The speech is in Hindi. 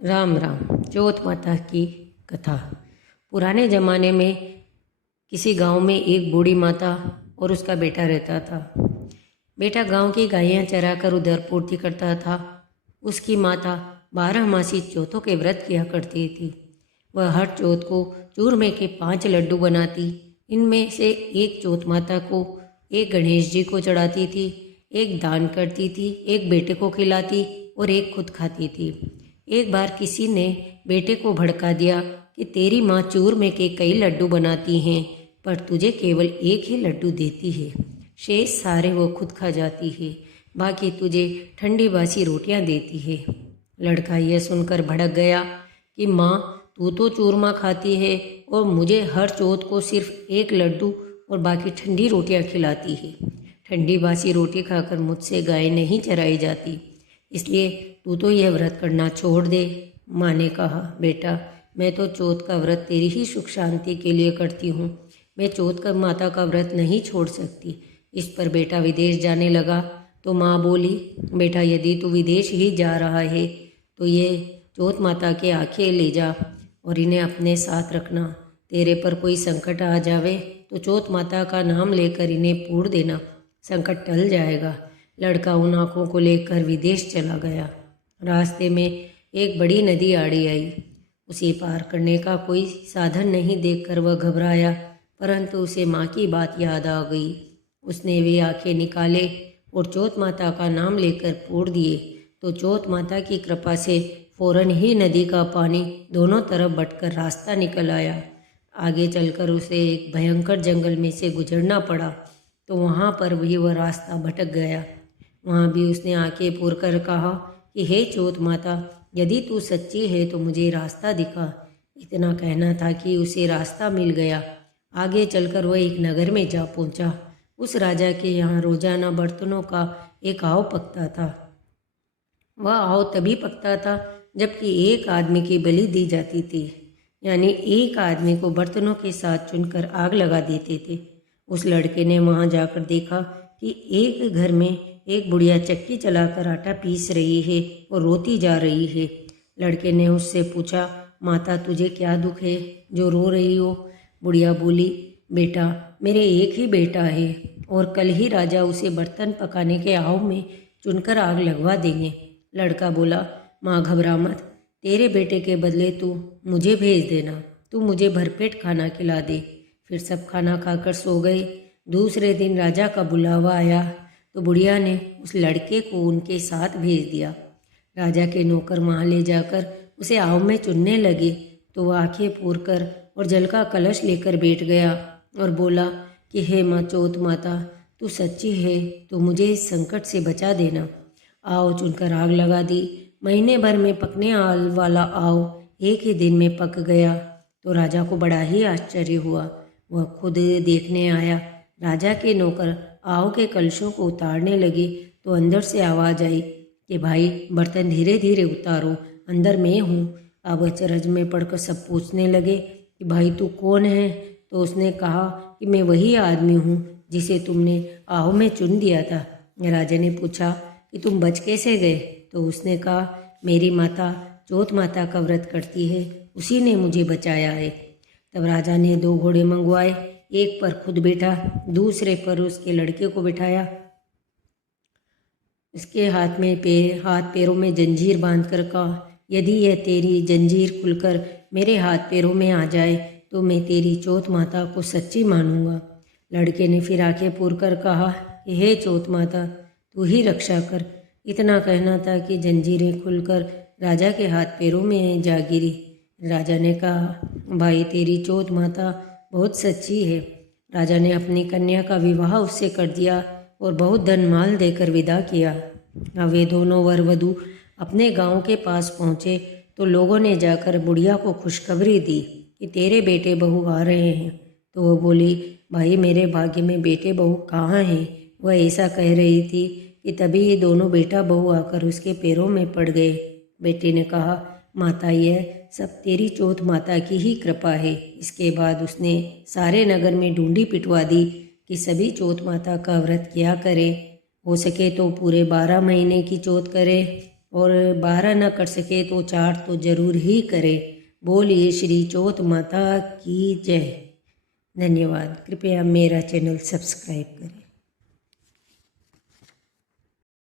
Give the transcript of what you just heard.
राम राम। चौथ माता की कथा। पुराने ज़माने में किसी गांव में एक बूढ़ी माता और उसका बेटा रहता था। बेटा गांव की गायें चराकर उधर पूर्ति करता था। उसकी माता 12 मासी चौथों के व्रत किया करती थी। वह हर चौथ को चूरमे के 5 लड्डू बनाती। इनमें से एक चौथ माता को, एक गणेश जी को चढ़ाती थी, एक दान करती थी, एक बेटे को खिलाती और एक खुद खाती थी। एक बार किसी ने बेटे को भड़का दिया कि तेरी माँ चूरमे के कई लड्डू बनाती हैं पर तुझे केवल एक ही लड्डू देती है। शेष सारे वो खुद खा जाती है, बाकी तुझे ठंडी बासी रोटियां देती है। लड़का यह सुनकर भड़क गया कि माँ, तू तो चूरमा खाती है और मुझे हर चौथ को सिर्फ एक लड्डू और बाकी ठंडी रोटियां खिलाती है। ठंडी बासी रोटी खाकर मुझसे गाय नहीं चराई जाती, इसलिए तू तो यह व्रत करना छोड़ दे। माँ ने कहा, बेटा, मैं तो चौथ का व्रत तेरी ही सुख शांति के लिए करती हूँ। मैं चौथ का माता का व्रत नहीं छोड़ सकती। इस पर बेटा विदेश जाने लगा तो माँ बोली, बेटा, यदि तू विदेश ही जा रहा है तो ये चौथ माता के आंखें ले जा और इन्हें अपने साथ रखना। तेरे पर कोई संकट आ जावे तो चौथ माता का नाम लेकर इन्हें पूर देना, संकट टल जाएगा। लड़का उन आँखों को लेकर विदेश चला गया। रास्ते में एक बड़ी नदी आड़ी आई। उसे पार करने का कोई साधन नहीं देखकर वह घबराया, परंतु उसे माँ की बात याद आ गई। उसने वे आंखें निकाले और चौथ माता का नाम लेकर पूर दिए तो चौथ माता की कृपा से फौरन ही नदी का पानी दोनों तरफ बटकर रास्ता निकल आया। आगे चलकर उसे एक भयंकर जंगल में से गुजरना पड़ा तो वहाँ पर भी वह रास्ता भटक गया। वहाँ भी उसने आंखें पूर कर कहा कि हे चौथ माता, यदि तू सच्ची है तो मुझे रास्ता दिखा। इतना कहना था कि उसे रास्ता मिल गया। आगे चलकर वह एक नगर में जा पहुंचा। उस राजा के यहाँ रोजाना बर्तनों का एक आव पकता था। वह आव तभी पकता था जबकि एक आदमी की बलि दी जाती थी, यानी एक आदमी को बर्तनों के साथ चुनकर आग लगा देते थे। उस लड़के ने वहाँ जाकर देखा कि एक घर में एक बुढ़िया चक्की चलाकर आटा पीस रही है और रोती जा रही है। लड़के ने उससे पूछा, माता, तुझे क्या दुख है जो रो रही हो? बुढ़िया बोली, बेटा, मेरे एक ही बेटा है और कल ही राजा उसे बर्तन पकाने के आव में चुनकर आग लगवा देंगे। लड़का बोला, माँ, घबरा मत, तेरे बेटे के बदले तू मुझे भेज देना, तू मुझे भरपेट खाना खिला दे। फिर सब खाना खाकर सो गए। दूसरे दिन राजा का बुलावा आया तो बुढ़िया ने उस लड़के को उनके साथ भेज दिया। राजा के नौकर वहाँ ले जाकर उसे आव में चुनने लगे तो वह आंखें पूर कर और जल का कलश लेकर बैठ गया और बोला कि हे माँ चौथ माता, तू सच्ची है तो मुझे इस संकट से बचा देना। आव चुनकर आग लगा दी। महीने भर में पकने वाला आव एक ही दिन में पक गया तो राजा को बड़ा ही आश्चर्य हुआ। वह खुद देखने आया। राजा के नौकर आव के कलशों को उतारने लगे तो अंदर से आवाज़ आई कि भाई, बर्तन धीरे धीरे उतारो, अंदर मैं हूँ। अब अचरज में पड़कर सब पूछने लगे कि भाई तू कौन है? तो उसने कहा कि मैं वही आदमी हूँ जिसे तुमने आव में चुन दिया था। राजा ने पूछा कि तुम बच कैसे गए? तो उसने कहा, मेरी माता चौथ माता का व्रत करती है, उसी ने मुझे बचाया है। तब राजा ने 2 घोड़े मंगवाए, एक पर खुद बैठा, दूसरे पर उसके लड़के को बिठाया। उसके हाथ पैरों में जंजीर बांधकर कहा, यदि यह तेरी जंजीर खुलकर मेरे हाथ पैरों में आ जाए तो मैं तेरी चौथ माता को सच्ची मानूंगा। लड़के ने फिर आंखें पूर कर कहा कि हे चौथ माता, तू ही रक्षा कर। इतना कहना था कि जंजीरें खुलकर राजा के हाथ पैरों में जा गिरी। राजा ने कहा, भाई, तेरी चौथ माता बहुत सच्ची है। राजा ने अपनी कन्या का विवाह उससे कर दिया और बहुत धन माल देकर विदा किया। अब वे दोनों वर वधू अपने गांव के पास पहुँचे तो लोगों ने जाकर बुढ़िया को खुशखबरी दी कि तेरे बेटे बहू आ रहे हैं। तो वह बोली, भाई, मेरे भाग्य में बेटे बहू कहाँ हैं? वह ऐसा कह रही थी कि तभी ये दोनों बेटा बहू आकर उसके पैरों में पड़ गए। बेटे ने कहा, माता, यह सब तेरी चौथ माता की ही कृपा है। इसके बाद उसने सारे नगर में ढूंढी पिटवा दी कि सभी चौथ माता का व्रत किया करें। हो सके तो पूरे 12 महीने की चौथ करे। और 12 न कर सके तो 4 तो जरूर ही करे। बोलिए श्री चौथ माता की जय। धन्यवाद। कृपया मेरा चैनल सब्सक्राइब करें।